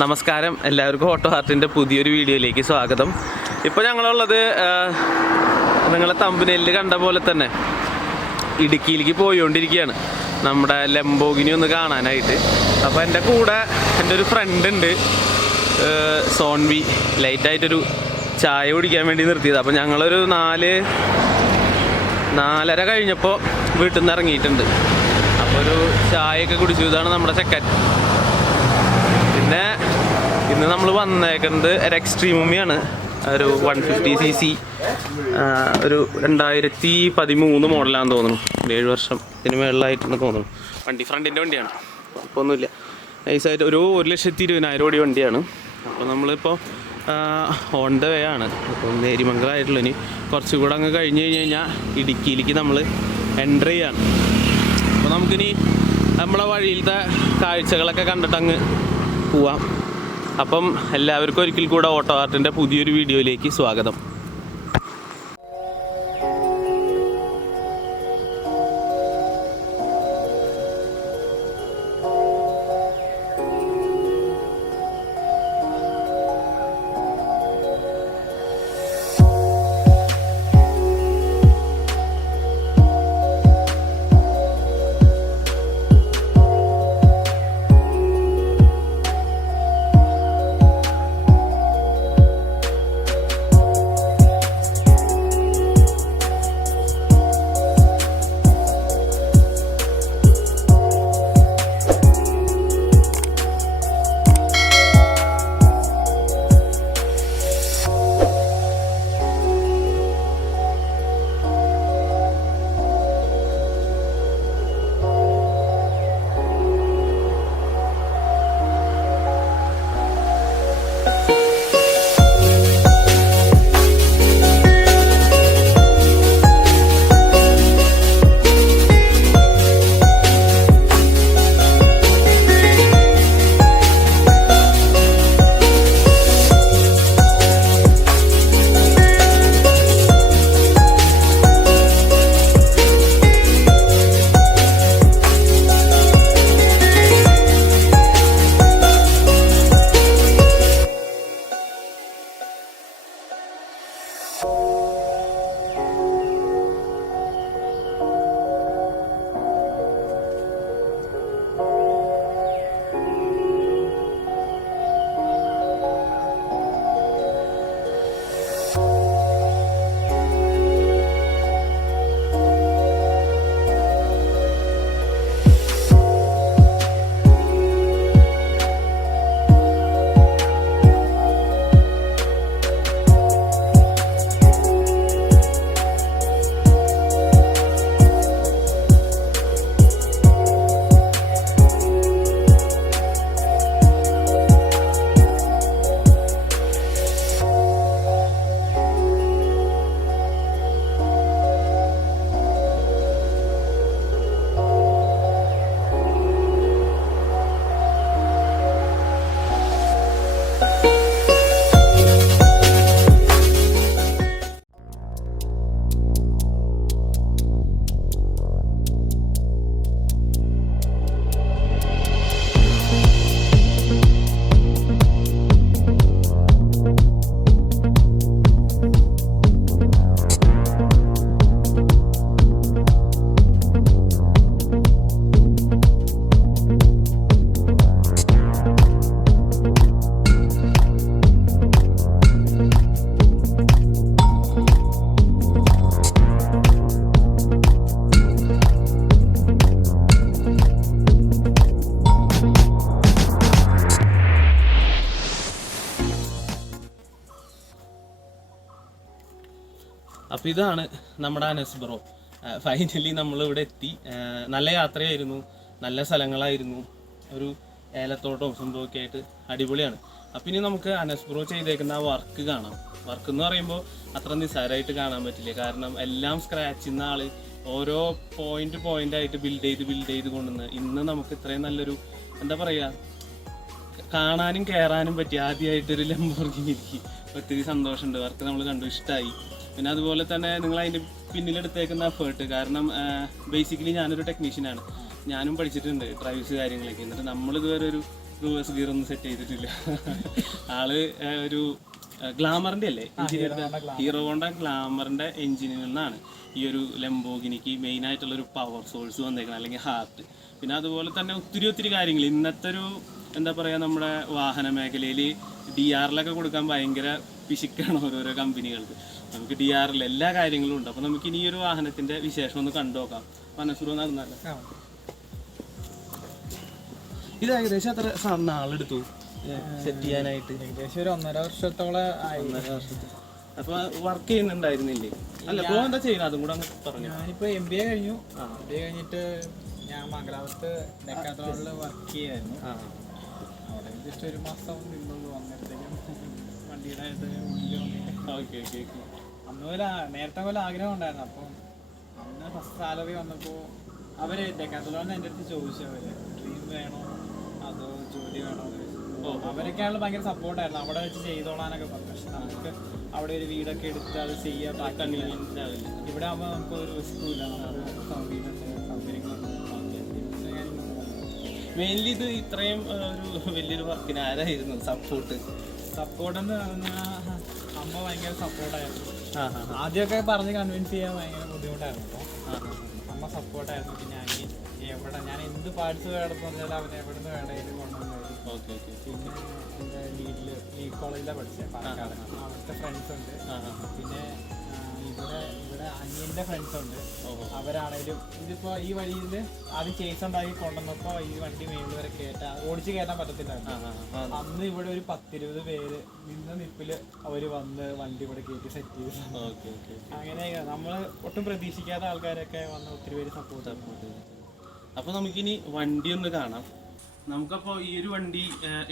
നമസ്കാരം. എല്ലാവർക്കും ഓട്ടോ ഹാർട്ടിന്റെ പുതിയൊരു വീഡിയോയിലേക്ക് സ്വാഗതം. ഇപ്പോൾ ഞങ്ങളുള്ളത് നിങ്ങളെ തമ്പിനെല്ല് കണ്ട പോലെ തന്നെ ഇടുക്കിയിലേക്ക് പോയിക്കൊണ്ടിരിക്കുകയാണ് നമ്മുടെ ലംബോഗിനി ഒന്ന് കാണാനായിട്ട്. അപ്പോൾ എന്റെ കൂടെ എന്റെ ഒരു ഫ്രണ്ട് ഉണ്ട് സോൺവി. ലൈറ്റായിട്ടൊരു ചായ കുടിക്കാൻ വേണ്ടി നിർത്തിയത്. അപ്പോൾ ഞങ്ങളൊരു നാല് നാലര കഴിഞ്ഞപ്പോൾ വീട്ടിൽ നിന്ന് ഇറങ്ങിയിട്ടുണ്ട്. അപ്പോൾ ഒരു ചായയൊക്കെ കുടിച്ചു. ഇതാണ് നമ്മുടെ ചെക്കൻ. ഇന്ന് നമ്മൾ വന്നേക്കുന്നത് ഒരു എക്സ്ട്രീമിയാണ് ഒരു വൺ ഫിഫ്റ്റി സി സി ഒരു രണ്ടായിരത്തി പതിമൂന്ന് മോഡലാണെന്ന് തോന്നുന്നു. ഏഴ് വർഷം ഇതിന് മേളിലായിട്ടെന്ന് തോന്നുന്നു. വണ്ടി ഫ്രണ്ടിന്റെ വണ്ടിയാണ്. കുഴപ്പമൊന്നുമില്ല നൈസായിട്ട് ഒരു ഒരു ലക്ഷത്തി ഇരുപതിനായിരം കോടി വണ്ടിയാണ്. അപ്പോൾ നമ്മളിപ്പോൾ ഓൺ ദ വേ ആണ്. അപ്പോൾ നേരിമംഗലമായിട്ടുള്ള ഇനി കുറച്ചുകൂടെ അങ്ങ് കഴിഞ്ഞ് കഴിഞ്ഞ് കഴിഞ്ഞാൽ ഇടുക്കിയിലേക്ക് നമ്മൾ എൻട്രി ചെയ്യാണ്. അപ്പോൾ നമുക്കിനി നമ്മളെ വഴിയിലത്തെ കാഴ്ചകളൊക്കെ കണ്ടിട്ട് അങ്ങ് പോവാം. അപ്പം എല്ലാവർക്കും ഒരിക്കൽ കൂടെ ഓട്ടോ ആർട്ടിന്റെ പുതിയൊരു വീഡിയോയിലേക്ക് സ്വാഗതം. ഇതാണ് നമ്മുടെ അനസ് ബ്രോ. ഫൈനലി നമ്മൾ ഇവിടെ എത്തി. നല്ല യാത്രയായിരുന്നു. നല്ല സ്ഥലങ്ങളായിരുന്നു. ഒരു ഏലത്തോട്ടവും സംഭവമൊക്കെ ആയിട്ട് അടിപൊളിയാണ്. അപ്പം ഇനി നമുക്ക് അനസ് ബ്രോ ചെയ്തേക്കുന്ന ആ വർക്ക് കാണാം. വർക്ക് എന്ന് പറയുമ്പോൾ അത്ര നിസ്സാരമായിട്ട് കാണാൻ പറ്റില്ല. കാരണം എല്ലാം സ്ക്രാച്ച് ചെയ്യുന്ന ആൾ ഓരോ പോയിന്റ് പോയിന്റ് ആയിട്ട് ബിൽഡ് ചെയ്ത് ബിൽഡ് ചെയ്ത് കൊണ്ടുവന്ന് ഇന്ന് നമുക്ക് ഇത്രയും നല്ലൊരു എന്താ പറയുക കാണാനും കയറാനും പറ്റി ആദ്യമായിട്ടൊരു ലംബോർഗിനി എനിക്ക്. ഒത്തിരി സന്തോഷമുണ്ട്. വർക്ക് നമ്മൾ കണ്ടു. ഇഷ്ടമായി പിന്നെ അതുപോലെ തന്നെ നിങ്ങൾ അതിന്റെ പിന്നിലെടുത്തേക്കുന്ന എഫേർട്ട് കാരണം ബേസിക്കലി ഞാനൊരു ടെക്നീഷ്യനാണ് ഞാനും പഠിച്ചിട്ടുണ്ട് ഡ്രൈവ്സ് കാര്യങ്ങളൊക്കെ. എന്നിട്ട് നമ്മൾ ഇതുവരെ ഒരു റിവേഴ്സ് ഗിയർ ഒന്നും സെറ്റ് ചെയ്തിട്ടില്ല. ആൾ ഒരു ഗ്ലാമറിന്റെ അല്ലേ? ഹീറോ ഹോണ്ട ഗ്ലാമറിന്റെ എഞ്ചിനിൽ നിന്നാണ് ഈ ഒരു ലംബോഗിനിക്ക് മെയിൻ ആയിട്ടുള്ള ഒരു പവർ സോഴ്സ് വന്നേക്കണം അല്ലെങ്കിൽ ഹാർട്ട് പിന്നെ അതുപോലെ തന്നെ ഒത്തിരി ഒത്തിരി കാര്യങ്ങൾ. ഇന്നത്തെ ഒരു എന്താ പറയുക നമ്മുടെ വാഹന മേഖലയിൽ ഡി ആറിലൊക്കെ കൊടുക്കാൻ ഭയങ്കര പിശിക്കാണ് ഓരോരോ കമ്പനികൾക്ക് നമുക്ക് ഡി ആറിൽ എല്ലാ കാര്യങ്ങളും ഉണ്ട്. അപ്പൊ നമുക്ക് ഇനി ഈ ഒരു വാഹനത്തിന്റെ വിശേഷം ഒന്ന് കണ്ടു നോക്കാം. നടന്നല്ല? നടന്നാലോ ഇത് ഏകദേശം എത്ര സ- നാളെടുത്തു? സെറ്റ് ചെയ്യാനായിട്ട്? ഏകദേശം ഒരു ഒന്നര വർഷത്തോളം ആയി. ഒന്നര വർഷത്തിൽ അപ്പൊ വർക്ക് ചെയ്യുന്നുണ്ടായിരുന്നില്ലേ? അല്ല ഇപ്പൊ എന്താ ചെയ്യുന്നത് അതും കൂടെ അങ്ങ് പറഞ്ഞു. ഞാനിപ്പോ എം ബി എ കഴിഞ്ഞു. എം ബി എ കഴിഞ്ഞിട്ട് ഞാൻ മംഗലാപുരത്ത് ഡെക്കാത്രോണിൽ വർക്ക് ചെയ്യായിരുന്നു ആ. അവിടെ ജസ്റ്റ് ഒരു മാസം നിന്നുള്ളൂ. അന്നേരത്തേക്കും വണ്ടിയുടെ ഉള്ളിൽ ഓക്കെ ഓക്കെ ഓക്കെ. പോലെ നേരത്തെ പോലെ ആഗ്രഹം ഉണ്ടായിരുന്നു. അപ്പം അന്ന് ഫസ്റ്റ് സാലറി വന്നപ്പോൾ അവർ ഡെക്കാത്തലോന്ന് എന്റെ അടുത്ത് ചോദിച്ചു അവർ ഡ്രീം വേണോ? അതോ ജോലി വേണോ? ചോദിച്ചു. അവരൊക്കെയാണല്ലോ ഭയങ്കര സപ്പോർട്ടായിരുന്നു അവിടെ വെച്ച് ചെയ്തോളാനൊക്കെ പറഞ്ഞു. പക്ഷെ നമുക്ക് അവിടെ ഒരു വീടൊക്കെ എടുത്ത് അത് ചെയ്യാൻ ഇവിടെ ആകുമ്പോൾ നമുക്ക് ഒരു റിസ്ക്കും ഇല്ല. നമുക്ക് സൗകര്യത്തെ സൗകര്യങ്ങളൊക്കെ മെയിൻലി ഇത് ഇത്രയും ഒരു വലിയൊരു വർക്കിന് ആരായിരുന്നു സപ്പോർട്ട് സപ്പോർട്ട് എന്ന് പറഞ്ഞാൽ അമ്മ ഭയങ്കര സപ്പോർട്ടായിരുന്നു ആദ്യമൊക്കെ പറഞ്ഞ് കൺവിൻസ് ചെയ്യാൻ ഭയങ്കര ബുദ്ധിമുട്ടായിരുന്നു. അപ്പോൾ അമ്മ സപ്പോർട്ടായിരുന്നു പിന്നെ അനിയൻ എവിടെ ഞാൻ എന്ത് പാർട്സ് വേണമെന്ന് പറഞ്ഞാൽ അവൻ എവിടെ നിന്ന് വേണമെങ്കിലും കൊണ്ടുവന്നു ഓക്കെ ഓക്കെ പിന്നെ എന്റെ ലീഡിൽ ഈ കോളേജിലാണ് പഠിച്ചത് പാലക്കാട്. അവിടുത്തെ ഫ്രണ്ട്സ് ഉണ്ട്. പിന്നെ ഇവിടെ ഇവിടെ അനിയന്റെ ഫ്രണ്ട്സ് ഉണ്ട്. അവരാണേലും ഇതിപ്പോ ഈ വഴിയിൽ അത് ചേസ് ഉണ്ടാക്കി കൊണ്ടുവന്നപ്പോ ഈ വണ്ടി മേളിൽ വരെ കയറ്റാൻ ഓടിച്ച് കയറ്റാൻ പറ്റത്തില്ലായിരുന്നു. അന്ന് ഇവിടെ ഒരു പത്തിരുപത് പേര് നിന്ന നിപ്പിൽ അവർ വന്ന് വണ്ടി ഇവിടെ കയറ്റി സെറ്റ് ചെയ്തു. അങ്ങനെ നമ്മൾ ഒട്ടും പ്രതീക്ഷിക്കാത്ത ആൾക്കാരൊക്കെ വന്ന് ഒത്തിരി പേര് സപ്പോർട്ട് അപ്പൊ നമുക്കിനി വണ്ടി ഒന്ന് കാണാം. നമുക്കപ്പോൾ ഈ ഒരു വണ്ടി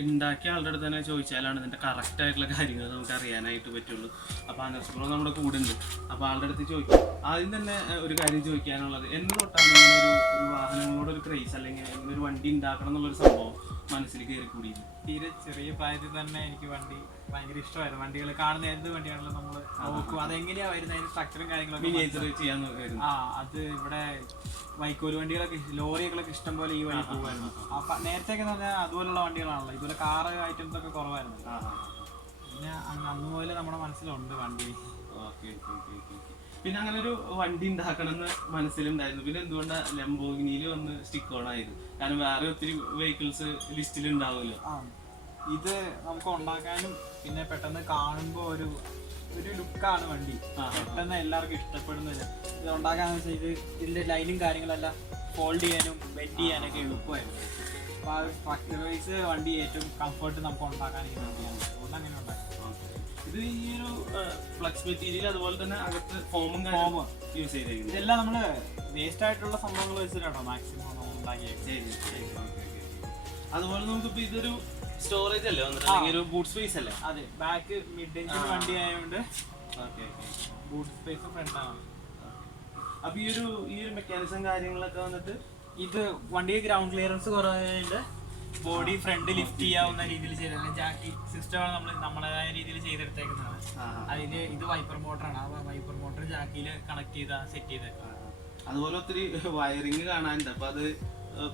ഉണ്ടാക്കിയ ആളുടെ അടുത്ത് തന്നെ ചോദിച്ചാലാണ് ഇതിന്റെ കറക്റ്റ് ആയിട്ടുള്ള കാര്യങ്ങൾ നമുക്ക് അറിയാനായിട്ട് പറ്റുള്ളൂ. അപ്പോൾ അനസ്പ്രോ നമ്മുടെ കൂടെ ഉണ്ട് അപ്പോൾ ആളുടെ അടുത്ത് ചോദിക്കും. ആദ്യം തന്നെ ഒരു കാര്യം ചോദിക്കാനുള്ളത് എന്ന് തൊട്ടാണ് ഇങ്ങനെ ഒരു ഒരു വാഹനങ്ങളോട് ഒരു ക്രേസ് അല്ലെങ്കിൽ ഇങ്ങനെ ഒരു വണ്ടി ഉണ്ടാക്കണം എന്നുള്ളൊരു സംഭവം മനസ്സിൽ കയറി കൂടിയത് തീരെ ചെറിയ പ്രായത്തിൽ തന്നെ എനിക്ക് വണ്ടി ഭയങ്കര ഇഷ്ടമായിരുന്നു. വണ്ടികൾ കാണുന്ന എന്ത് വണ്ടിയാണല്ലോ നമ്മൾ നോക്കും. അതെങ്ങനെയാ വരുന്നത്? അതിന്റെ സ്ട്രക്ചറും കാര്യങ്ങളൊക്കെ ആ അത് ഇവിടെ വൈക്കോൽ വണ്ടികളൊക്കെ ലോറികളൊക്കെ ഇഷ്ടം പോലെ ഈ വഴി പോകുമായിരുന്നു. അപ്പൊ നേരത്തെ ഒക്കെ പറഞ്ഞാൽ അതുപോലുള്ള വണ്ടികളാണല്ലോ. ഇതുപോലെ കാറ് ഐറ്റംസ് ഒക്കെ കുറവായിരുന്നു. പിന്നെ അന്ന് പോലെ നമ്മുടെ മനസ്സിലുണ്ട് വണ്ടി. Okay okay okay. പിന്നെ അങ്ങനെ ഒരു വണ്ടി ഉണ്ടാക്കണം എന്ന് മനസ്സിലുണ്ടായിരുന്നു. പിന്നെ എന്തുകൊണ്ടാണ് ലംബോഗിനിയിൽ വന്ന് സ്റ്റിക്ക് ഓൺ ആയത്? കാരണം വേറെ ഒത്തിരി വെഹിക്കിൾസ് ലിസ്റ്റിൽ ഉണ്ടാവുമല്ലോ. ഇത് നമുക്ക് ഉണ്ടാക്കാനും പിന്നെ പെട്ടെന്ന് കാണുമ്പോൾ ഒരു ഒരു ലുക്കാണ് വണ്ടി. പെട്ടെന്ന് എല്ലാവർക്കും ഇഷ്ടപ്പെടുന്നില്ല ഇത് ഉണ്ടാക്കാന്ന് വെച്ചാൽ ഇത് ഇതിന്റെ ലൈനും കാര്യങ്ങളെല്ലാം ഫോൾഡ് ചെയ്യാനും ബെൻഡ് ചെയ്യാനൊക്കെ എളുപ്പമായിരുന്നു. അപ്പോൾ ആ സ്ട്രക്ചർ വൈസ് വണ്ടി ഏറ്റവും കംഫർട്ട് നമുക്ക് ഉണ്ടാക്കാൻ ഈ വണ്ടിയാണ്. അതുകൊണ്ട് അങ്ങനെ ഇത് ഈ ഒരു ഫ്ലക്സ് മെറ്റീരിയൽ അതുപോലെ തന്നെ അകത്ത് ഫോമും ഫോമും യൂസ് ചെയ്തേക്കുന്നത്. ഇതെല്ലാം നമ്മൾ വേസ്റ്റ് ആയിട്ടുള്ള സംഭവങ്ങൾ വെച്ചിട്ടാണോ മാക്സിമം നമ്മൾ ഉണ്ടാക്കിയത്. അതുപോലെ നമുക്കിപ്പോ ഇതൊരു സ്റ്റോറേജ് അല്ലേ വന്നിട്ട്? ഒരു ബൂട്ട് സ്പേസ് അല്ലേ? അതെ ബാക്ക് മിഡ് എഞ്ചിൻ വണ്ടി ആയതുകൊണ്ട് ബൂട്ട് സ്പേസ് ഫ്രണ്ടാണ് അപ്പൊ ഈ ഒരു ഈ ഒരു മെക്കാനിസം കാര്യങ്ങളൊക്കെ വന്നിട്ട് ഇത് വണ്ടിയെ ഗ്രൗണ്ട് ക്ലിയറൻസ് കുറവായതുകൊണ്ട് ബോഡി ഫ്രണ്ട് ലിഫ്റ്റ് ചെയ്യാവുന്ന രീതിയിൽ ചെയ്തത്. ജാക്കി സിസ്റ്റമാണ് നമ്മൾ നമ്മളേതായ രീതിയിൽ ചെയ്തെടുത്തേക്കുന്നതാണ് അതിന് ഇത് വൈപ്പർ മോട്ടറാണ് ആ വൈപ്പർ മോട്ടർ ജാക്കിയിൽ കണക്ട് ചെയ്ത സെറ്റ് ചെയ്തേക്കാം അതുപോലെ ഒത്തിരി വയറിങ് കാണാനുണ്ട്. അപ്പൊ അത്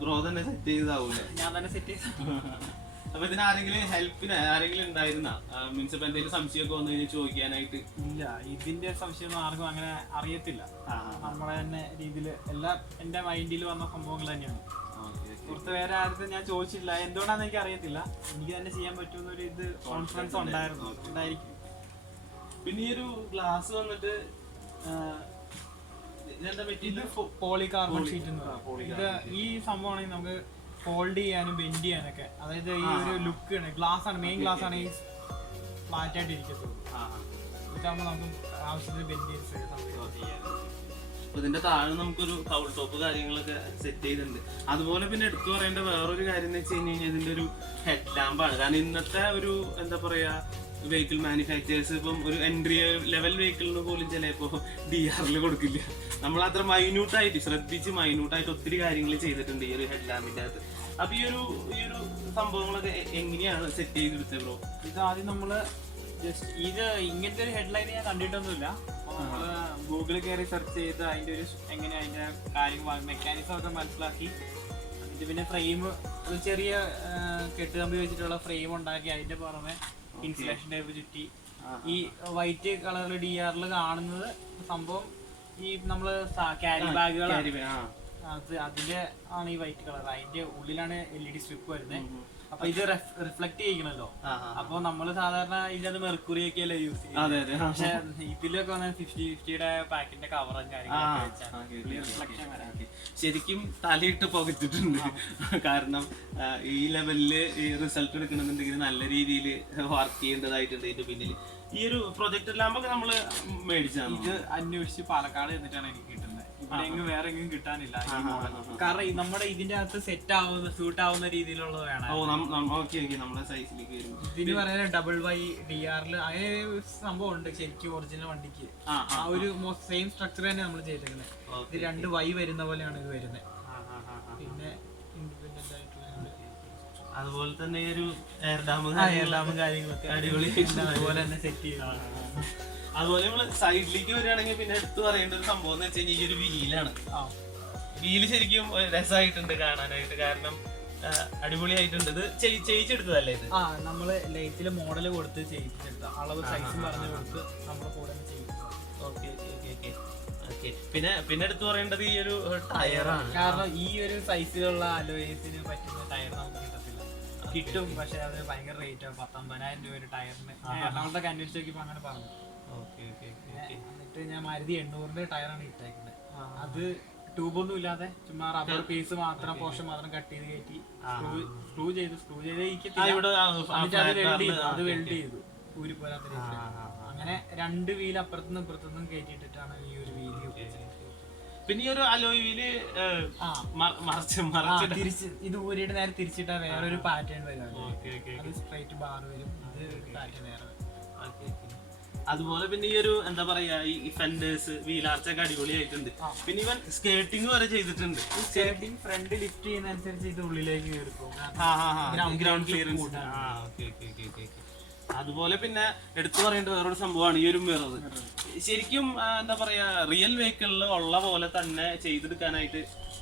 ബ്രോ തന്നെ സെറ്റ് ചെയ്താവൂലേ? ഞാൻ തന്നെ സെറ്റ് ചെയ്ത. അപ്പൊ ഇതിന് ആരെങ്കിലും ഹെൽപ്പിന് ആരെങ്കിലും ഉണ്ടായിരുന്ന? മീൻസ് ഇപ്പൊ എന്തെങ്കിലും സംശയമൊക്കെ വന്നു കഴിഞ്ഞാൽ ചോദിക്കാനായിട്ട്? ഇല്ല. ഇതിന്റെ സംശയം ആർക്കും അങ്ങനെ അറിയത്തില്ല. നമ്മളെ തന്നെ രീതിയിൽ എല്ലാം എന്റെ മൈൻഡിൽ വന്ന സംഭവങ്ങൾ തന്നെയാണ്. പുറത്ത് വേറെ ആരുടെ ഞാൻ ചോദിച്ചില്ല എന്തുകൊണ്ടാന്ന് എനിക്ക് അറിയത്തില്ല. എനിക്ക് തന്നെ ചെയ്യാൻ പറ്റുന്ന ഒരു ഇത് കോൺഫിഡൻസ് ഉണ്ടായിരുന്നു. ഉണ്ടായിരിക്കും. പിന്നെ ഈ ഒരു ഗ്ലാസ് വന്നിട്ട് ആ, ഇതെന്താ ഇത് പറ്റിയില്ല പോളി കാർബൺ ഷീറ്റ് ഇത് ഈ സംഭവമാണെങ്കിൽ നമുക്ക് ഫോൾഡ് ചെയ്യാനും ബെൻഡ് ചെയ്യാനൊക്കെ അതായത് ഈ ഒരു ലുക്ക് ആണ്. ഗ്ലാസ് ആണ്. മെയിൻ ഗ്ലാസ് ആണ് ഈ ഫ്ലാറ്റ് ആയിട്ട് ഇരിക്കത്തുള്ളൂ. ഇതാകുമ്പോൾ നമുക്ക് ആവശ്യത്തിന് ബെൻഡ് ചെയ്ത് സംഭവം ചെയ്യാം. അപ്പൊ ഇതിന്റെ താഴെ നമുക്കൊരു ടൗൾ ടോപ്പ് കാര്യങ്ങളൊക്കെ സെറ്റ് ചെയ്തിട്ടുണ്ട്. അതുപോലെ പിന്നെ എടുത്തു പറയേണ്ട വേറൊരു കാര്യം എന്ന് വെച്ച് കഴിഞ്ഞ് കഴിഞ്ഞാൽ ഇതിന്റെ ഒരു ഹെഡ് ലാമ്പാണ് കാരണം ഇന്നത്തെ ഒരു എന്താ പറയാ വെഹിക്കിൾ മാനുഫാക്ചേഴ്സ് ഇപ്പം ഒരു എൻട്രി ലെവൽ വെഹിക്കിളിന് പോലും ചിലപ്പോൾ ഡി ആറിൽ കൊടുക്കില്ല. നമ്മൾ അത്ര മൈന്യൂട്ടായിട്ട് ശ്രദ്ധിച്ച് മൈന്യൂട്ടായിട്ട് ഒത്തിരി കാര്യങ്ങൾ ചെയ്തിട്ടുണ്ട് ഈ ഒരു ഹെഡ് ലാമ്പിന്റെ അകത്ത്. അപ്പൊ ഈ ഒരു ഈ ഒരു സംഭവങ്ങളൊക്കെ എങ്ങനെയാണ് സെറ്റ് ചെയ്തെടുത്തത് ബ്രോ ഇത് ആദ്യം നമ്മൾ ജസ്റ്റ് ഇത് ഇങ്ങനത്തെ ഒരു ഹെഡ്ലൈൻ ഞാൻ കണ്ടിട്ടൊന്നുമില്ല. ഗൂഗിളിൽ കയറി സെർച്ച് ചെയ്ത് അതിന്റെ ഒരു എങ്ങനെ അതിന്റെ കാര്യങ്ങൾ മെക്കാനിസം ഒക്കെ മനസ്സിലാക്കി. അതിന്റെ പിന്നെ ഫ്രെയിം ഒരു ചെറിയ കെട്ടുകമ്പി വെച്ചിട്ടുള്ള ഫ്രെയിം ഉണ്ടാക്കി അതിന്റെ പുറമെ ഇൻസുലേഷൻ ടൈപ്പ് ചുറ്റി. ഈ വൈറ്റ് കളറിൽ ഡി ആറിൽ കാണുന്നത് സംഭവം ഈ നമ്മൾ ക്യാരി ബാഗുകൾ അത് അതിന്റെ ആണ് ഈ വൈറ്റ് കളർ അതിന്റെ ഉള്ളിലാണ് എൽ ഇ ഡി സ്ട്രിപ്പ് വരുന്നത് അപ്പൊ ഇത് റിഫ്ലക്ട് ചെയ്യണല്ലോ അപ്പൊ നമ്മൾ സാധാരണ ഇതിനകത്ത് മെർക്കുറി ഒക്കെ അല്ലേ യൂസ് ചെയ്യുന്നത് പക്ഷെ ഇതിലൊക്കെ വന്ന ഫിഫ്റ്റി ഫിഫ്റ്റിയുടെ പാക്കിന്റെ കവറും കാര്യങ്ങളൊക്കെ ശരിക്കും തലയിട്ട് പുകച്ചിട്ടുണ്ട്. കാരണം ഈ ലെവലിൽ ഈ റിസൾട്ട് എടുക്കണമെന്നുണ്ടെങ്കിൽ നല്ല രീതിയിൽ വർക്ക് ചെയ്യേണ്ടതായിട്ടുണ്ട് ഇതിന്റെ പിന്നിൽ ഈ ഒരു പ്രൊജക്ട് ലാമ്പൊക്കെ നമ്മൾ മേടിച്ചാണ് ഇത് അന്വേഷിച്ച് പാലക്കാട് എന്നിട്ടാണ് എനിക്ക് കിട്ടുന്നത്. എങ്ങും വേറെ എങ്ങും കിട്ടാനില്ല ഈ. കാരണം ഈ നമ്മുടെ ഇതിന്റെ അകത്ത് സെറ്റ് ആവുന്ന സ്യൂട്ട് ആവുന്ന രീതിയിലുള്ളത് വേണം. ഓ ഓക്കെ ഓക്കെ നമ്മുടെ സൈസിലേക്ക് വരും ഇതിന് പറയുന്നത് ഡബിൾ വൈ ഡി ആറിൽ അങ്ങനെ ഒരു സംഭവം ഉണ്ട് ശരിക്കും ഒറിജിനൽ വണ്ടിക്ക്. ആ, ഒരു സെയിം സ്ട്രക്ചർ തന്നെ നമ്മൾ ചെയ്തേക്കുന്നത് ഇത് രണ്ട് വൈ വരുന്ന പോലെയാണ് ഇത് വരുന്നത് പിന്നെ ഇൻഡിപെൻഡന്റ് ആയിട്ടുള്ള അതുപോലെ തന്നെ ഈ ഒരു എയർ ഡാമും കാര്യങ്ങളൊക്കെ അടിപൊളി. അതുപോലെ തന്നെ സെറ്റ് ചെയ്തതാണ്. അതുപോലെ നമ്മൾ സൈഡിലേക്ക് വരികയാണെങ്കിൽ പിന്നെ എടുത്തു പറയേണ്ട ഒരു സംഭവം എന്ന് വെച്ച് കഴിഞ്ഞാൽ ഈ ഒരു വീലാണ് വീൽ ശരിക്കും രസമായിട്ടുണ്ട് കാണാനായിട്ട്. കാരണം അടിപൊളിയായിട്ടുണ്ട്. ഇത് ചെയ്- ചെയ്യിച്ചെടുത്തതല്ലേ ഇത്? ആ നമ്മൾ ലൈറ്റിൽ മോഡൽ കൊടുത്ത് ചെയ്യിച്ചെടുത്ത. അളവ് സൈസും പറഞ്ഞു കൊടുത്ത് നമ്മുടെ കൂടെ തന്നെ ചെയ്യിപ്പിച്ചതാണ് okay okay okay okay. Okay. പിന്നെ പിന്നെ എടുത്തു പറയേണ്ടത് ഈ ഒരു ടയറാണ്. കാരണം ഈ ഒരു സൈസിലുള്ള അലോയത്തിന് പറ്റുന്ന ടയർ നമുക്ക് കിട്ടത്തില്ല. കിട്ടും പക്ഷെ അത് ഭയങ്കര റേറ്റ് ആണ് പത്തൊമ്പതിനായിരം രൂപ ഒരു ടയറിന്. എറണാകുളത്തൊക്കെ അന്വേഷിച്ച് നോക്കിയപ്പോ അങ്ങനെ പറഞ്ഞു. എന്നിട്ട് ഞാൻ മരുതി എണ്ണൂറിന്റെ ടയറാണ് ഇട്ടേക്കുന്നത്. അത് ട്യൂബൊന്നും ഇല്ലാതെ ചുമ്മാ റബ്ബർ പീസ് മാത്രം പോർഷൻ മാത്രം കട്ട് ചെയ്ത് കയറ്റി സ്ക്രൂ ചെയ്ത്. സ്ക്രൂ ചെയ്ത് അത് വെൽഡ് ചെയ്തു ഊരി പോരാത്ത രീതിയിൽ അങ്ങനെ രണ്ട് വീൽ അപ്പുറത്തും ഇപ്പുറത്തുനിന്നും കയറ്റിയിട്ടിട്ടാണ് ഈ ഒരു വീൽ പിന്നെ ഈ ഒരു അലോയ് വീൽ മറച്ച് തിരിച്ച് ഇത് ഊരിയിട്ട് നേരെ തിരിച്ചിട്ടാ വേറൊരു പാറ്റേൺ വരും. സ്ട്രൈറ്റ് ബാർ വരും. അത് പാറ്റേൺ വേറെ വരും. അതുപോലെ പിന്നെ ഈ ഒരു എന്താ പറയാ ഈ ഫെൻഡേഴ്സ് വീലാർച്ചൊക്കെ അടിപൊളിയായിട്ടുണ്ട്. പിന്നെ ഇവൻ സ്കേറ്റിംഗ് വരെ ചെയ്തിട്ടുണ്ട്. സ്കേറ്റിംഗ് ഫ്രണ്ട് ലിഫ്റ്റ് ചെയ്യുന്നതനുസരിച്ച് ഇത് ഉള്ളിലേക്ക് ഗ്രൗണ്ട് ക്ലിയറൻസ്. അതുപോലെ പിന്നെ എടുത്തു പറയേണ്ട വേറൊരു സംഭവമാണ് ഈ ഒരു മിറർ ശരിക്കും എന്താ പറയാ റിയൽ വെഹിക്കിളിൽ ഉള്ള പോലെ തന്നെ ചെയ്തെടുക്കാനായിട്ട്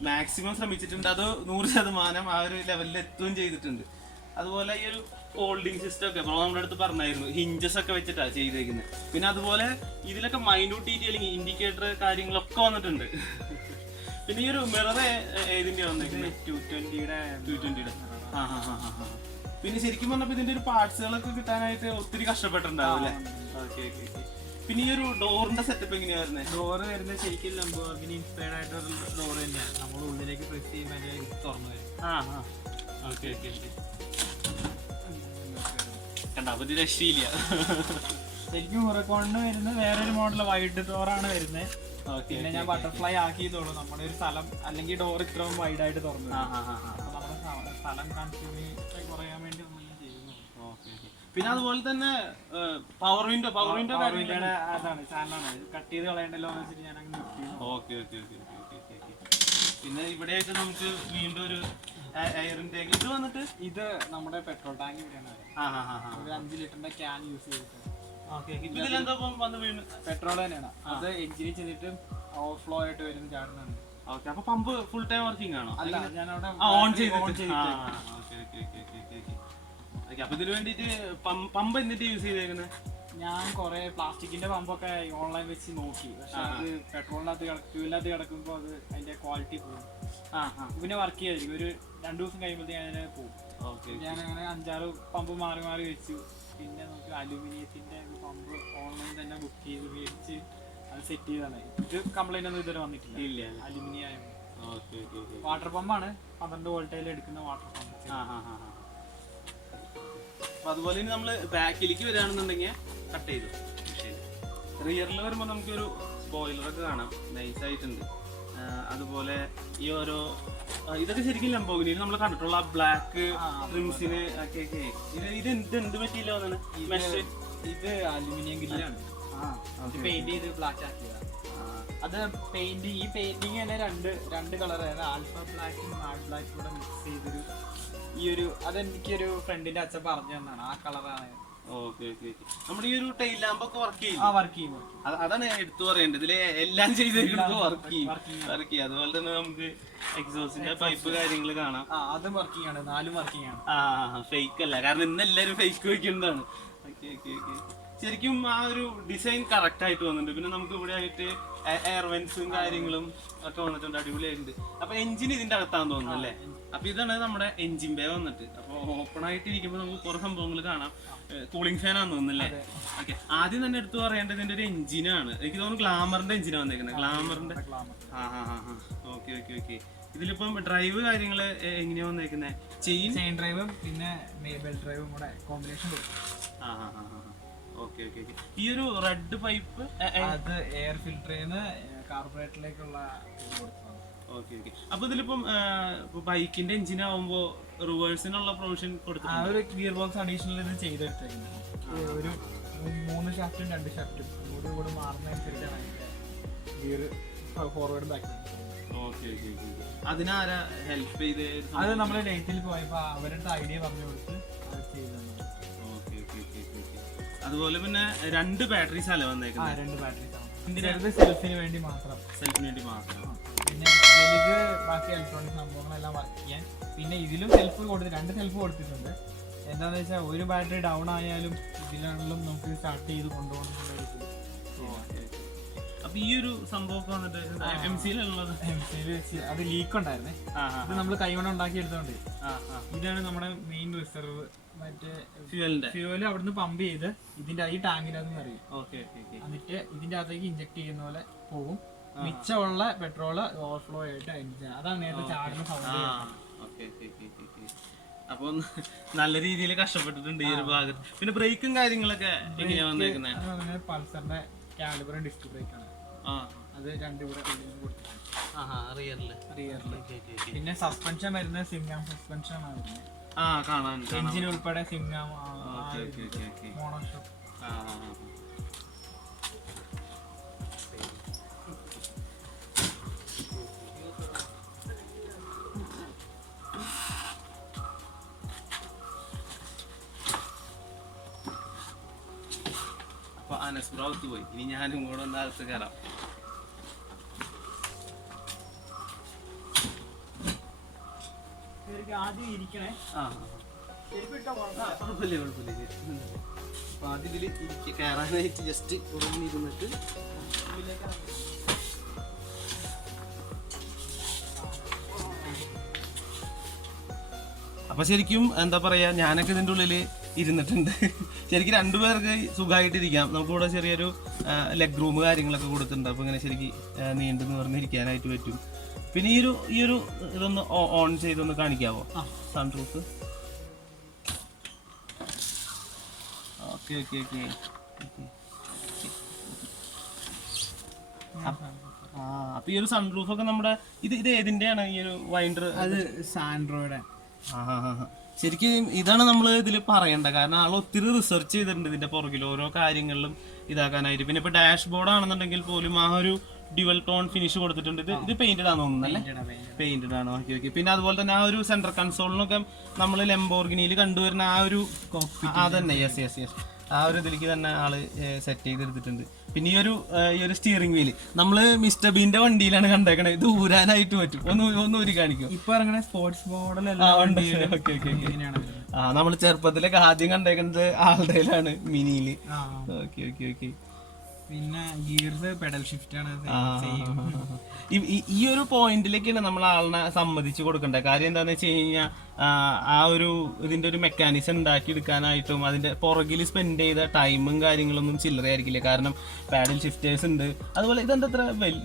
മാക്സിമം ശ്രമിച്ചിട്ടുണ്ട്. അത് നൂറ് ശതമാനം ആ ഒരു ലെവലിൽ എത്തുകയും ചെയ്തിട്ടുണ്ട്. അതുപോലെ ഈ ഒരു ഹോൾഡിംഗ് സിസ്റ്റം ഒക്കെ. ബ്രോ നമ്മുടെ അടുത്ത് പറഞ്ഞായിരുന്നു ഹിഞ്ചസ് ഒക്കെ വെച്ചിട്ടാണ് ചെയ്തേക്കുന്നത് പിന്നെ അതുപോലെ ഇതിലൊക്കെ മൈന്യൂട്ട് ഡീറ്റെയിലിംഗ് ഇൻഡിക്കേറ്റർ കാര്യങ്ങളൊക്കെ വന്നിട്ടുണ്ട്. പിന്നെ ഈ ഒരു മിറർ ഏതിന്റെ വന്നേക്കുന്നത് ടു ട്വന്റിയുടെ ടു ട്വന്റിയുടെ ആ ആ ആ ആ, ആ. പിന്നെ ശരിക്കും പറഞ്ഞപ്പോ ഇതിന്റെ ഒരു പാർട്സുകളൊക്കെ കിട്ടാനായിട്ട് ഒത്തിരി കഷ്ടപ്പെട്ടിട്ടുണ്ടാവും അല്ലേ ഓക്കെ ഓക്കെ ഓക്കെ. പിന്നെ ഈ ഒരു ഡോറിന്റെ സെറ്റപ്പ് എങ്ങനെയായിരുന്നു ഡോർ ഡോറ് വരുന്നത് ശരിക്കും ലംബോർഗിനി ഇൻസ്പയർഡ് ആയിട്ടൊരു ഡോർ തന്നെയാണ് നമ്മൾ ഉള്ളിലേക്ക് പ്രസ് ചെയ്യുമ്പോൾ തുറന്നു വരും. ആ ആ. Okay okay okay. കണ്ട? അവധി രക്ഷയില്ല. ശരിക്കും ഹുറക്കോണിന് വരുന്നത് വേറൊരു മോഡൽ വൈഡ് ഡോർ ആണ് വരുന്നത്. പിന്നെ ഞാൻ ബട്ടർഫ്ലൈ ആക്കിയതുള്ളൂ നമ്മുടെ ഒരു സ്ഥലം അല്ലെങ്കിൽ ഡോർ ഇത്രയും വൈഡ് ആയിട്ട് തുറന്നു നമ്മുടെ സ്ഥലം കൺസ്യൂമിങ് കുറയാൻ വേണ്ടി നമ്മൾ ചെയ്യുന്നു. പിന്നെ അതുപോലെ തന്നെ പവർ വിൻഡോ പവർ വിൻഡോ അതാണ് ചാനലാണ് കട്ട് ചെയ്ത് കളയണ്ടല്ലോ എന്ന് വെച്ചിട്ട് ഞാൻ ഓക്കെ ഓക്കെ ഓക്കെ പിന്നെ ഇവിടെയൊക്കെ നമുക്ക് വീണ്ടും ഒരു എയറിന്റെ ഇത് വന്നിട്ട് ഇത് നമ്മുടെ പെട്രോൾ ടാങ്ക് ഇവിടെയാണ് ഒരു അഞ്ച് ലിറ്ററിന്റെ ക്യാൻ യൂസ് ചെയ്തിട്ട് ഓക്കെ ഇതിലെന്താ ഇപ്പം വന്ന് വീണ്? പെട്രോൾ തന്നെയാണ്. അത് എഞ്ചിനിൽ ചെന്നിട്ട് ഓവർഫ്ലോ ആയിട്ട് വരുന്ന ചാടുന്നുണ്ട്. ഓക്കെ അപ്പൊ പമ്പ് ഫുൾ ടൈം വർക്കിംഗ് ആണോ? അല്ല ഞാൻ അവിടെ ആ ഓൺ ചെയ്തിട്ട്. ഓക്കെ അപ്പൊ ഇതിന് വേണ്ടിട്ട് പമ്പ് എന്നിട്ട് യൂസ് ചെയ്തേക്കുന്നത് ഞാൻ കുറെ പ്ലാസ്റ്റിക്കിന്റെ പമ്പൊക്കെ ഓൺലൈൻ വെച്ച് നോക്കി. പക്ഷെ അത് പെട്രോളിനകത്ത് ട്യൂബിനകത്ത് കിടക്കുമ്പോൾ അത് അതിന്റെ ക്വാളിറ്റി പോകും പിന്നെ വർക്ക് ചെയ്യാതിരിക്കും. ഒരു രണ്ടു ദിവസം കഴിയുമ്പോഴത്തേക്ക് ഞാൻ പോകും ഞാൻ അങ്ങനെ അഞ്ചാറ് പമ്പ് മാറി മാറി വെച്ചു. പിന്നെ നമുക്ക് അലുമിനിയത്തിന്റെ പമ്പ് ഓൺലൈൻ തന്നെ ബുക്ക് ചെയ്ത് മേടിച്ച് അത് സെറ്റ് ചെയ്താണ് ഇത് കംപ്ലൈന്റ് ഒന്നും ഇതുവരെ വന്നിട്ടില്ല. ഇല്ല അലുമിനിയം വാട്ടർ പമ്പാണ് പന്ത്രണ്ട് വോൾട്ടേജിൽ എടുക്കുന്ന വാട്ടർ പമ്പ്. അപ്പൊ അതുപോലെ തന്നെ നമ്മൾ ബാക്കിലേക്ക് വരികയാണെന്നുണ്ടെങ്കിൽ കട്ട് ചെയ്തു. റിയറിൽ വരുമ്പോൾ നമുക്കൊരു ബോയിലറൊക്കെ കാണാം. നൈസ് ആയിട്ടുണ്ട്. അതുപോലെ ഈ ഓരോ ഇതൊക്കെ ശരിക്കും ലംബോഗിനി. നമ്മൾ കണ്ടിട്ടുള്ള ബ്ലാക്ക് ഒക്കെ ഒക്കെ. ഇത് ഇത് എന്ത് എന്ത് പറ്റിയില്ല മെഷ് ഇത് അലുമിനിയം ഗ്രില്ലാണ്. പെയിന്റ് ചെയ്ത് ബ്ലാക്ക് ആക്കിയതാണ് അത് പെയിന്റ് ഈ പെയിന്റിങ് തന്നെ രണ്ട് രണ്ട് കളർ അതായത് ആൽഫ ബ്ലാക്കും മാഡ് ബ്ലാക്കും കൂടെ മിക്സ് ചെയ്തൊരു ഈ ഒരു അതെനിക്കൊരു ഫ്രണ്ടിന്റെ അച്ഛൻ പറഞ്ഞു തന്നാണ് ആ കളറാണ് നമ്മുടെ ഈ ഒരു ടൈൽ ലാമ്പ് ഒക്കെ വർക്ക് ചെയ്യും വർക്ക് ചെയ്യും. അത് അതാണ് എടുത്തു പറയേണ്ടത് ഇതിലെ എല്ലാം ചെയ്തേക്കുന്നത് വർക്ക് ചെയ്യും. വർക്ക് ചെയ്യും. അതുപോലെ തന്നെ നമുക്ക് എക്സോസിന്റെ പൈപ്പ് കാര്യങ്ങൾ കാണാം. അതും വർക്കിംഗ് ആണ് നാലും വർക്കിംഗ് ആണ് ആ ഫേക്ക് അല്ല. കാരണം ഇന്ന് എല്ലാരും ഫേക്ക് വയ്ക്കുന്നതാണ് ഓക്കെ ഓക്കെ ഓക്കെ ശരിക്കും ആ ഒരു ഡിസൈൻ കറക്റ്റ് ആയിട്ട് വന്നിട്ടുണ്ട്. പിന്നെ നമുക്ക് ഇവിടെ ആയിട്ട് എയർ വെൻസും കാര്യങ്ങളും ഒക്കെ വന്നിട്ടുണ്ട് അടിപൊളിയായിട്ടുണ്ട്. അപ്പൊ എഞ്ചിൻ ഇതിന്റെ അകത്താന്ന് തോന്നുന്നു അല്ലേ? അപ്പൊ ഇതാണ് നമ്മുടെ എഞ്ചിൻ ബേ വന്നിട്ട്. അപ്പൊ ഓപ്പൺ ആയിട്ട് ഇരിക്കുമ്പോൾ നമുക്ക് കുറെ സംഭവങ്ങൾ കാണാം. കൂളിംഗ് ഫാൻ ആണെന്ന് തോന്നുന്നല്ലേ ഓക്കെ ആദ്യം തന്നെ എടുത്തു പറയേണ്ടത് ഇതിന്റെ ഒരു എഞ്ചിനാണ് എനിക്ക് തോന്നുന്നു ഗ്ലാമറിന്റെ എഞ്ചിനാണ് വന്നേക്കുന്നത്. ഗ്ലാമറിന്റെ ആ ആ ആ ഓക്കെ ഓക്കെ ഓക്കെ ഇതിലിപ്പം ഡ്രൈവ് കാര്യങ്ങൾ എങ്ങനെയാ വന്നേക്കുന്നത് ചെയിൻ ചെയിൻ ഡ്രൈവും പിന്നെ ഡ്രൈവും കൂടെ കോമ്പിനേഷൻ ആ ആ ഓക്കെ ഈ ഒരു റെഡ് പൈപ്പ് അത് എയർ ഫിൽറ്റർ ചെയ്യുന്ന കാർബറേറ്ററിലേക്കുള്ള ഓക്കെ ഓക്കെ. അപ്പൊ ഇതിലിപ്പം ബൈക്കിന്റെ എഞ്ചിൻ ആവുമ്പോ റിവേഴ്സിനുള്ള പ്രൊവിഷൻ ആ ഒരു ഗിയർ ബോക്സ് അഡീഷണൽ ഇത് ചെയ്തെടുത്തേക്കുന്നത് ഒരു മൂന്ന് ഷാഫ്റ്റും രണ്ട് ഷാഫ്റ്റും. കൂടി കൂടി മാറുന്നതനുസരിച്ചാണ് ഗിയർ ഫോർവേഡ് ബാക്ക് അതിനാരാ ഹെൽപ്പ് ചെയ്ത്? അത് നമ്മൾ ഡേറ്റിൽ പോയപ്പോ അവരുടെ ഐഡിയ പറഞ്ഞു കൊടുത്ത് അതുപോലെ പിന്നെ രണ്ട് ബാറ്ററീസ് അല്ലേ വന്നേക്കുന്നത് രണ്ട് ബാറ്ററീസ് ചെറുത് സെൽഫിന് വേണ്ടി മാത്രം. സെൽഫിന് വേണ്ടി മാത്രം. പിന്നെ വലുത് ബാക്കി ഇലക്ട്രോണിക് സംഭവങ്ങളെല്ലാം വർക്ക് ചെയ്യാൻ. പിന്നെ ഇതിലും സെൽഫ് കൊടുത്ത് രണ്ട് സെൽഫ് കൊടുത്തിട്ടുണ്ട്. എന്താന്ന് വെച്ചാൽ ഒരു ബാറ്ററി ഡൗൺ ആയാലും ഇതിലാണെങ്കിലും നമുക്ക് സ്റ്റാർട്ട് ചെയ്ത് കൊണ്ടുപോകണം എന്നുള്ള അപ്പൊ ഈ ഒരു സംഭവമൊക്കെ വന്നിട്ട് എം സിയിലുള്ളത് MCL വെച്ച് അത് ലീക്ക് ഉണ്ടായിരുന്നേ. ഇത് നമ്മൾ കൈകൊണ്ട് ഉണ്ടാക്കി എടുത്തോണ്ട് ഇതാണ് നമ്മുടെ മെയിൻ റിസർവ് മറ്റേ ഫ്യൂവലിന്റെ ഫ്യൂവൽ അവിടുന്ന് പമ്പ് ചെയ്ത് ഇതിന്റെ ഈ ടാങ്കിനകത്ത് ഓക്കെ ഓക്കെ എന്നിട്ട് ഇതിന്റെ അകത്തേക്ക് ഇഞ്ചക്ട് ചെയ്യുന്ന പോലെ പോകും. മിച്ചമുള്ള പെട്രോൾ ഓവർഫ്ലോ ആയിട്ട് engine. അതാണ് നേരത്തെ ചാടുന്ന സൗണ്ട് അപ്പൊ നല്ല രീതിയിൽ കഷ്ടപ്പെട്ടിട്ടുണ്ട് ഈ ഒരു ഭാഗത്ത്. പിന്നെ ബ്രേക്കും കാര്യങ്ങളൊക്കെ എങ്ങനെയാ വന്നേക്കുന്നത് പൾസറിന്റെ കാലിബറും ഡിസ്ക് ബ്രേക്കാണ് അത് രണ്ടും കൂടെ കൊടുത്തിട്ടുണ്ട് പിന്നെ സസ്പെൻഷൻ വരുന്നത് സിംഗാം സസ്പെൻഷൻ ആണ്. വരുന്നത് ആ കാണാൻ കാണാൻ എഞ്ചിൻ ഉൾപ്പെടെ സിംഗാം മോണോഷോ. അപ്പൊ അനസ് ബ്രോ അകത്ത് പോയി. ഇനി ഞാനും കൂടെ ഒന്ന് അകത്ത് കയറാം. ആദ്യം ഇരിക്കണേ. ആ. ആ, കുഴപ്പമില്ല കുഴപ്പമില്ല. അപ്പൊ ആദ്യം ഇതിൽ കയറാനായിട്ട് ജസ്റ്റ് ഉറങ്ങിയിരുന്നിട്ട് അപ്പൊ ശരിക്കും എന്താ പറയാ ഞാനൊക്കെ ഇതിന്റെ ഉള്ളിൽ ഇരുന്നിട്ടുണ്ട്. ശരിക്കും രണ്ടുപേർക്ക് സുഖമായിട്ടിരിക്കാം നമുക്കിവിടെ ചെറിയൊരു ലെഗ് റൂം കാര്യങ്ങളൊക്കെ കൊടുത്തിട്ടുണ്ട്. അപ്പൊ ഇങ്ങനെ ശരിക്കും നീണ്ടെന്ന് നീണ്ടു നിവർന്നിരിക്കാനായിട്ട് പറ്റും. പിന്നെ ഈ ഒരു ഈ ഒരു ഇതൊന്ന് ഓൺ ചെയ്തൊന്ന് കാണിക്കാവോ? സൺറൂഫ് ഓക്കെ ഓക്കെ ഓക്കെ അപ്പൊ ഈ ഒരു സൺറൂഫ് ഒക്കെ നമ്മുടെ ഇത് ഇത് ഏതിന്റെയാണ് ഈ ഒരു വൈൻഡർ അത് സാൻഡ്രോയുടെ. ശരിക്കും ഇതാണ് നമ്മൾ ഇതിൽ പറയേണ്ടത്. കാരണം ആൾ ഒത്തിരി റിസർച്ച് ചെയ്തിട്ടുണ്ട് ഇതിന്റെ പുറകിൽ ഓരോ കാര്യങ്ങളിലും ഇതാക്കാനായിട്ട്. പിന്നെ ഇപ്പൊ ഡാഷ് ബോർഡ് ആണെന്നുണ്ടെങ്കിൽ പോലും ആ ഒരു ഡ്യുവൽ ടോൺ ഫിനിഷ് കൊടുത്തിട്ടുണ്ട്. ഇത് ഇത് പെയിന്റഡ് തോന്നുന്നത് തോന്നുന്നല്ലേ പെയിന്റഡ് ആണ് ഓക്കെ ഓക്കെ പിന്നെ അതുപോലെ തന്നെ ആ ഒരു സെന്റർ കൺസോളിനൊക്കെ നമ്മൾ ലെംബോർഗിനിയിൽ കണ്ടുവരുന്ന ആ ഒരു അതന്നെ. തന്നെ യെസ് യെസ് യെസ് ആ ഒരു ഇതിലേക്ക് തന്നെ ആൾ സെറ്റ് ചെയ്തെടുത്തിട്ടുണ്ട്. പിന്നെ ഈ ഒരു ഈ ഒരു സ്റ്റിയറിംഗ് വീൽ നമ്മൾ മിസ്റ്റർ ബീന്റെ വണ്ടിയിലാണ് കണ്ടേക്കണത്. ഇത് ഊരാനായിട്ട് പറ്റും. ഒന്ന് ഒന്ന് ഊരി കാണിക്കും? ഇപ്പൊ ഇറങ്ങണ സ്പോർട്സ് മോഡൽ ആ നമ്മൾ ചെറുപ്പത്തിലൊക്കെ ആദ്യം കണ്ടേക്കുന്നത് ആളുടെയിലാണ് മിനിയിൽ. ഓക്കെ ഓക്കെ ഓക്കെ പിന്നെ ഗിയർസ് പെഡൽ ഷിഫ്റ്റ് ആണ് ഈ- ഒരു പോയിന്റിലേക്കാണ് നമ്മൾ ആളിനെ സമ്മതിച്ചു കൊടുക്കേണ്ടത് കാര്യം എന്താണെന്ന് വെച്ച് കഴിഞ്ഞാൽ ആ ഒരു ഇതിന്റെ ഒരു മെക്കാനിസം ഉണ്ടാക്കി എടുക്കാനായിട്ടും അതിന്റെ പുറകിൽ സ്പെൻഡ് ചെയ്ത ടൈമും കാര്യങ്ങളൊന്നും ചില്ലറയായിരിക്കില്ല. കാരണം പാഡൽ ഷിഫ്റ്റേഴ്സ് ഉണ്ട്. അതുപോലെ ഇതെന്താ ഇത്ര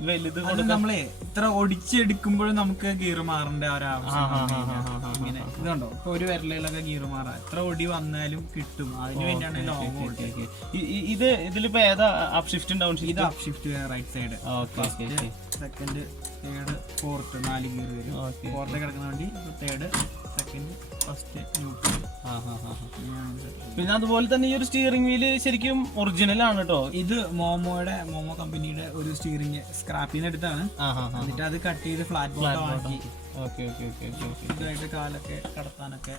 വലുത് നമ്മളെ ഇത്ര ഒടിച്ചെടുക്കുമ്പോഴും നമുക്ക് ഗിയർ മാറേണ്ട ഒരാവശ്യം ഇതുണ്ടോ ഇപ്പൊ ഒരു വിരലിലൊക്കെ ഗിയർ മാറാം. എത്ര ഒടി വന്നാലും കിട്ടും. അതിന് വേണ്ടിയാണ് ലോങ് ഓക്കെ ഇത് ഇതിലിപ്പോ ഏതാ അപ് ഷിഫ്റ്റ് ഡൗൺ ഇത് shift up shift right side second third fourth നാല് ഗിയർ വരും. ഫോർത്ത് കിടക്കുന്ന വണ്ടി തേർഡ് സെക്കൻഡ് ഫസ്റ്റ് ന്യൂട്രൽ പിന്നെ അതുപോലെ തന്നെ ഈ ഒരു സ്റ്റിയറിംഗ് വീൽ ശരിക്കും ഒറിജിനൽ ആണ് കേട്ടോ ഇത് മോമോയുടെ മോമോ കമ്പനിയുടെ ഒരു സ്റ്റിയറിംഗ് സ്ക്രാപ്പിന് എടുത്താണ്. എന്നിട്ട് അത് കട്ട് ചെയ്ത് ഫ്ലാറ്റ് ബോർഡ് ആക്കി. ഇതായിട്ട് കാലൊക്കെ കടത്താനൊക്കെ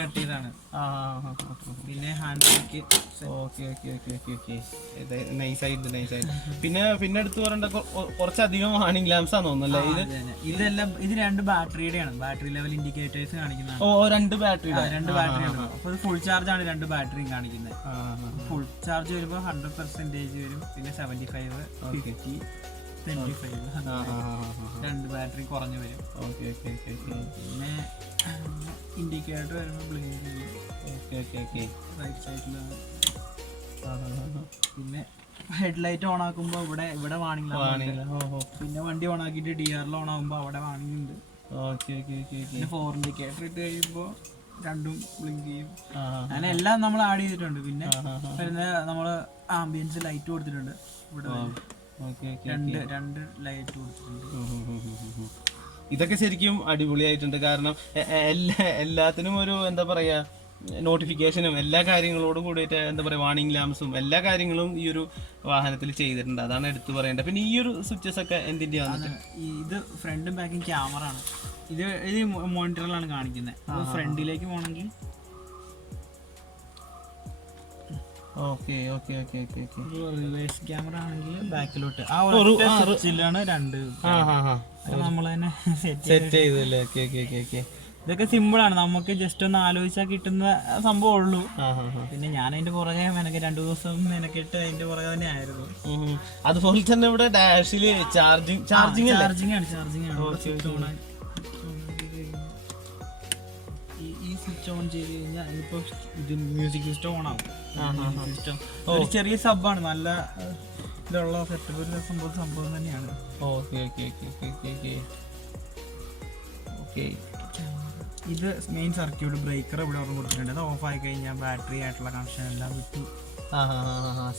കട്ട് ചെയ്താണ്. പിന്നെ hand brake okay okay okay okay okay. നൈസായിട്ട് നൈസായിട്ട് പിന്നെ പിന്നെ എടുത്തു പറയേണ്ട കുറച്ചധികം വാണിംഗ് ലാംസ് ആണ് തോന്നുന്നല്ലേ ഇത് ഇതെല്ലാം ഇത് രണ്ട് ബാറ്ററിയുടെ ആണ് ബാറ്ററി ലെവൽ ഇൻഡിക്കേറ്റേഴ്സ് കാണിക്കുന്നത് ഓ രണ്ട് ബാറ്ററി രണ്ട് ബാറ്ററി ആണ് ഫുൾ ചാർജ് ആണ് രണ്ട് ബാറ്ററിയും കാണിക്കുന്നത്. ഫുൾ ചാർജ് വരുമ്പോൾ ഹൺഡ്രഡ് പെർസെന്റേജ് വരും. പിന്നെ seventy five fifty twenty five രണ്ട് ബാറ്ററി കുറഞ്ഞു വരും. ഓക്കെ ഓക്കെ ഓക്കെ പിന്നെ ഇൻഡിക്കേറ്റർ വരുമ്പോൾ ബ്ലിങ്ക് ചെയ്യും. ഓക്കെ ഓക്കെ ഓക്കെ റൈറ്റ് സൈഡിലാണ് പിന്നെ ഹെഡ് ഹെഡ്ലൈറ്റ് ഓൺ ആക്കുമ്പോൾ ഇവിടെ ഇവിടെ വാണിംഗ് പിന്നെ വണ്ടി ഓൺ ആക്കിയിട്ട് ഡി ആറിൽ ഓൺ ആകുമ്പോൾ അവിടെ വാണിംഗ് ഉണ്ട്. ഓക്കെ ഓക്കെ ഓക്കെ പിന്നെ ഫോർ ഇൻഡിക്കേറ്റർ ഇട്ട് കഴിയുമ്പോൾ രണ്ടും ബ്ലിങ്ക് ചെയ്യും. അങ്ങനെ എല്ലാം നമ്മൾ ആഡ് ചെയ്തിട്ടുണ്ട്. പിന്നെ. വരുന്ന നമ്മൾ ആംബിയൻസ് ലൈറ്റ് കൊടുത്തിട്ടുണ്ട്. ഇവിടെ രണ്ട് രണ്ട് ലൈറ്റ് കൊടുത്തിട്ടുണ്ട്. ഇതൊക്കെ ശരിക്കും അടിപൊളിയായിട്ടുണ്ട്. കാരണം എല്ലാ എല്ലാത്തിനും ഒരു എന്താ പറയാ നോട്ടിഫിക്കേഷനും എല്ലാ കാര്യങ്ങളോടും കൂടിയിട്ട് എന്താ പറയാ വാണിംഗ് ലാംസും എല്ലാ കാര്യങ്ങളും ഈ ഒരു വാഹനത്തിൽ ചെയ്തിട്ടുണ്ട്. അതാണ് എടുത്തു പറയേണ്ടത്. പിന്നെ ഈ ഒരു സ്വിച്ചസ് ഒക്കെ എന്തിന്റെ ഇത് ഫ്രണ്ടും ബാക്കും ക്യാമറ ആണ്. ഇത് ഇത് മോണിറ്ററിലാണ് കാണിക്കുന്നത്. ഫ്രണ്ടിലേക്ക് പോകണമെങ്കിൽ okay okay okay okay okay. Reverse camera ആണെങ്കിൽ ബാക്കിലോട്ട്. ആ ഒരു സ്വിച്ചിലാണ് രണ്ട് നമ്മൾ തന്നെ സെറ്റ് ചെയ്തു ചെയ്തല്ലേ? Okay okay okay okay. ഇതൊക്കെ സിമ്പിൾ ആണ്. നമുക്ക് ജസ്റ്റ് ഒന്ന് ആലോചിച്ചാൽ കിട്ടുന്ന സംഭവം ഉള്ളൂ. പിന്നെ ഞാൻ അതിന്റെ പുറകെ മെനക്ക് രണ്ടു ദിവസം മെനക്കിട്ട് അതിന്റെ പുറകെ തന്നെ ആയിരുന്നു. അതുപോലെ തന്നെ ഇവിടെ ഡാഷിൽ ചാർജിങ് ചാർജിങ് ചാർജിങ് ആണ് ചാർജിങ് ആണ്. സ്വിച്ച് ഓൺ ചെയ്ത് കഴിഞ്ഞാൽ ഇപ്പൊ ഇത് മ്യൂസിക് സിസ്റ്റം ഓൺ ആവും. സിസ്റ്റം ഒരു ചെറിയ സബാണ് നല്ല ഇതുള്ള സെറ്റപ്പ് ഒരു സംഭവം സംഭവം തന്നെയാണ്. Okay okay okay okay okay okay. ഇത് മെയിൻ സർക്യൂട്ട് ബ്രേക്കർ ഇവിടെ ഓർമ്മ കൊടുത്തിട്ടുണ്ട്. അത് ഓഫ് ആയി കഴിഞ്ഞാൽ ബാറ്ററി ആയിട്ടുള്ള കണക്ഷൻ എല്ലാം വിട്ടു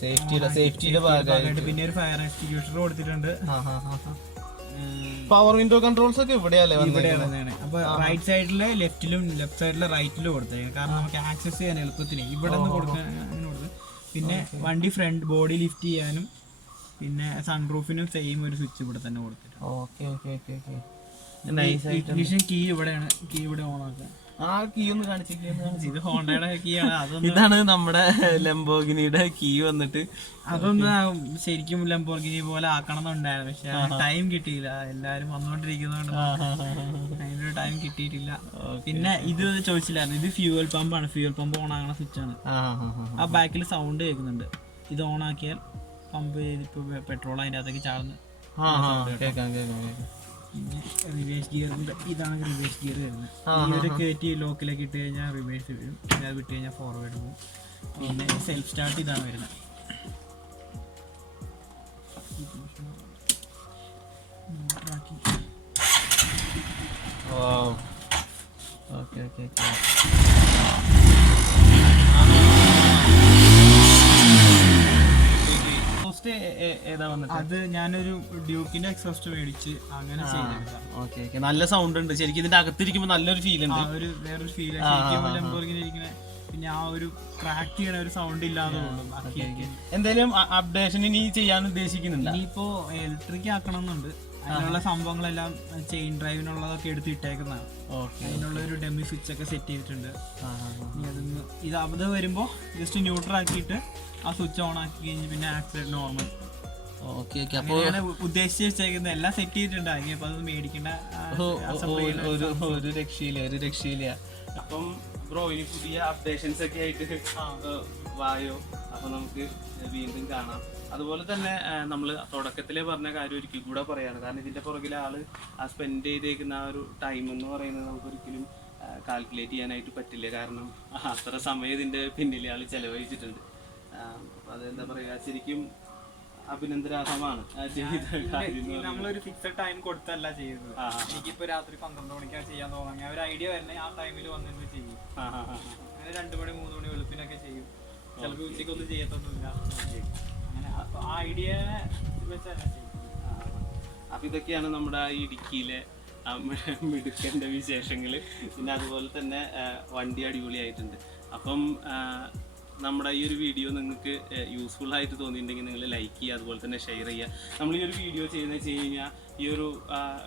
സേഫ്റ്റിയുടെ സേഫ്റ്റിയുടെ ഭാഗമായിട്ട്. പിന്നെ ഒരു ഫയർ എക്സ്റ്റിക്യൂഷർ കൊടുത്തിട്ടുണ്ട്. പവർ വിൻഡോ കൺട്രോൾസ് ഒക്കെ ഇവിടെയല്ലേ ഇവിടെ വന്നേക്കുന്നത് അപ്പൊ റൈറ്റ് സൈഡിൽ ലെഫ്റ്റിലും ലെഫ്റ്റ് സൈഡിൽ റൈറ്റിലും കൊടുത്തേ കാരണം നമുക്ക് ആക്സസ് ചെയ്യാൻ എളുപ്പത്തിന് ഇവിടെ നിന്ന് കൊടുക്കാൻ അങ്ങനെ കൊടുത്ത്. പിന്നെ വണ്ടി ഫ്രണ്ട് ബോഡി ലിഫ്റ്റ് ചെയ്യാനും പിന്നെ സൺറൂഫിനും സെയിം ഒരു സ്വിച്ച് ഇവിടെ തന്നെ കൊടുത്തിട്ടുണ്ട്. Okay okay okay okay nice ignition key ഇവിടെയാണ് കീ ഇവിടെ ഓൺ ആക്കുക. ആ കീ ഒന്ന് കാണിച്ചു key ഒന്ന് കാണിച്ച്. ഇത് ഹോണ്ടയുടെ കീ ആണ്. അതൊന്നും ഇതാണ് നമ്മുടെ ലംബോഗിനിയുടെ കീ വന്നിട്ട്. അതൊന്നും ശരിക്കും ലംബോർഗിനി പോലെ ആക്കണം എന്നുണ്ടായിരുന്നു പക്ഷെ ടൈം കിട്ടിയില്ല. എല്ലാരും വന്നുകൊണ്ടിരിക്കുന്നതുകൊണ്ട് അതിനൊരു ടൈം കിട്ടിയിട്ടില്ല. പിന്നെ ഇത് ചോദിച്ചില്ലായിരുന്നു. ഇത് ഫ്യൂവൽ പമ്പാണ് ഫ്യൂവൽ പമ്പ് ഓൺ ആകണ സ്വിച്ച് ആണ്. ആ ബാക്കിൽ സൗണ്ട് കേൾക്കുന്നുണ്ട്. ഇത് ഓൺ ആക്കിയാൽ പമ്പ് ഇപ്പൊ പെട്രോൾ അതിന്റെ അകത്തേക്ക് ചാടുന്നു. ആ ഹാ കേൾക്കാം കേൾക്കാം കേൾക്കാം. പിന്നെ റിവേഴ്സ് ഗിയറിന്റെ ഇതാണ് റിവേഴ്സ് ഗിയർ വരുന്നത്. ഒരു കയറ്റി ലോക്കിലേക്ക് ഇട്ട് കഴിഞ്ഞാൽ റിവേഴ്സ് വരും. പിന്നെ അത് വിട്ട് കഴിഞ്ഞാൽ ഫോർവേഡ് പോകും. പിന്നെ സെൽഫ് സ്റ്റാർട്ട് ഇതാണ് വരുന്നത്. ഓക്കെ ഓക്കെ ഓക്കെ ഓക്കെ ഏതാ വന്നിട്ട്? അത് ഞാനൊരു ഡ്യൂക്കിന്റെ എക്സോസ്റ്റ് മേടിച്ച് അങ്ങനെ ഓക്കെ ഓക്കെ നല്ല സൗണ്ട് ഉണ്ട്. ശരിക്കും ഇതിന്റെ അകത്തിരിക്കുമ്പോ നല്ലൊരു ഫീൽ ഉണ്ട്. ഒരു വേറൊരു ഫീൽ ഇരിക്കുന്ന പിന്നെ ആ ഒരു ക്രാക്ക് ചെയ്യണ ഒരു സൗണ്ട് ഇല്ലാതെ എന്തായാലും അപ്ഡേഷൻ ഇനി ചെയ്യാൻ ഉദ്ദേശിക്കുന്നില്ല ഇനിയിപ്പോ ഇലക്ട്രിക് ആക്കണം എന്നുണ്ട് അതിനുള്ള സംഭവങ്ങളെല്ലാം ചെയിൻ ഡ്രൈവിനുള്ളതൊക്കെ എടുത്ത് ഇട്ടേക്കുന്നതാണ് ഓക്കെ അതിനുള്ള ഒരു ഡെമി സ്വിച്ച് ഒക്കെ സെറ്റ് ചെയ്തിട്ടുണ്ട്. അതൊന്ന് ഇത് അത് വരുമ്പോൾ ജസ്റ്റ് ന്യൂട്രൽ ആക്കിയിട്ട് ആ സ്വിച്ച് ഓൺ ആക്കി കഴിഞ്ഞ് പിന്നെ ആക്സിഡന്റ് നോർമൽ ഓക്കെ ഓക്കെ അപ്പൊ ഞാൻ ഉദ്ദേശിച്ച് വെച്ചേക്കുന്നത്. എല്ലാം സെറ്റ് ചെയ്തിട്ടുണ്ട്. അത് മേടിക്കേണ്ട ഒരു ഒരു ഒരു രക്ഷയില്ല ഒരു രക്ഷയില്ല. അപ്പം ബ്രോ ഇനി പുതിയ അപ്ഡേഷൻസ് ഒക്കെ ആയിട്ട് വായോ. അപ്പൊ നമുക്ക് വീണ്ടും കാണാം. അതുപോലെ തന്നെ നമ്മൾ തുടക്കത്തിലേ പറഞ്ഞ കാര്യം ഒരിക്കൽ കൂടെ പറയാണ്. കാരണം ഇതിന്റെ പുറകിൽ ആൾ ആ സ്പെൻഡ് ചെയ്തേക്കുന്ന ആ ഒരു ടൈം എന്ന് പറയുന്നത് നമുക്ക് ഒരിക്കലും കാൽക്കുലേറ്റ് ചെയ്യാനായിട്ട് പറ്റില്ല. കാരണം അത്ര സമയം ഇതിന്റെ പിന്നിൽ ആൾ ചെലവഴിച്ചിട്ടുണ്ട്. ആ, അതെന്താ പറയുക ശരിക്കും അഭിനന്ദനാർഹമാണ് നമ്മളൊരു ഫിക്സഡ് ടൈം കൊടുത്തല്ല ചെയ്യുന്നത്. എനിക്കിപ്പോ രാത്രി പന്ത്രണ്ട് മണിക്കാണ് ചെയ്യാൻ തോന്നുന്നത്. ഒരു ഐഡിയ തന്നെ ആ ടൈമിൽ വന്നിട്ട് ചെയ്യും. അങ്ങനെ രണ്ടു മണി മൂന്ന് മണി വെളുപ്പിനൊക്കെ ചെയ്യും. ചിലപ്പോൾ ഉച്ചയ്ക്കൊന്നും ചെയ്യത്തൊന്നുമില്ല. അപ്പൊ ഇതൊക്കെയാണ് നമ്മുടെ ഈ ഇടുക്കിയിലെ മിടുക്കന്റെ വിശേഷങ്ങൾ പിന്നെ അതുപോലെ തന്നെ വണ്ടി അടിപൊളിയായിട്ടുണ്ട്. അപ്പം നമ്മുടെ ഈ ഒരു വീഡിയോ നിങ്ങൾക്ക് യൂസ്ഫുൾ ആയിട്ട് തോന്നിയിട്ടുണ്ടെങ്കിൽ നിങ്ങൾ ലൈക്ക് ചെയ്യുക അതുപോലെ തന്നെ ഷെയർ ചെയ്യുക. നമ്മൾ ഈ ഒരു വീഡിയോ ചെയ്യുന്നത് വെച്ച് കഴിഞ്ഞാൽ ഈ ഒരു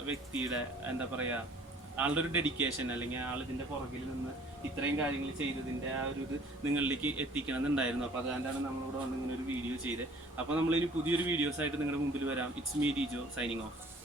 വ്യക്തിയുടെ എന്താ പറയുക ആളുടെ ഒരു ഡെഡിക്കേഷൻ അല്ലെങ്കിൽ ആൾ ഇതിന്റെ പുറകിൽ നിന്ന് ഇത്രയും കാര്യങ്ങൾ ചെയ്തതിന്റെ ആ ഒരു ഇത് നിങ്ങളിലേക്ക് എത്തിക്കണം എന്നുണ്ടായിരുന്നു അപ്പോൾ അതുകൊണ്ടാണ് നമ്മളിവിടെ വന്ന് ഇങ്ങനെ ഒരു വീഡിയോ ചെയ്തത്. അപ്പോൾ നമ്മളിനി പുതിയൊരു വീഡിയോസായിട്ട് നിങ്ങളുടെ മുമ്പിൽ വരാം. It's me Dijo signing off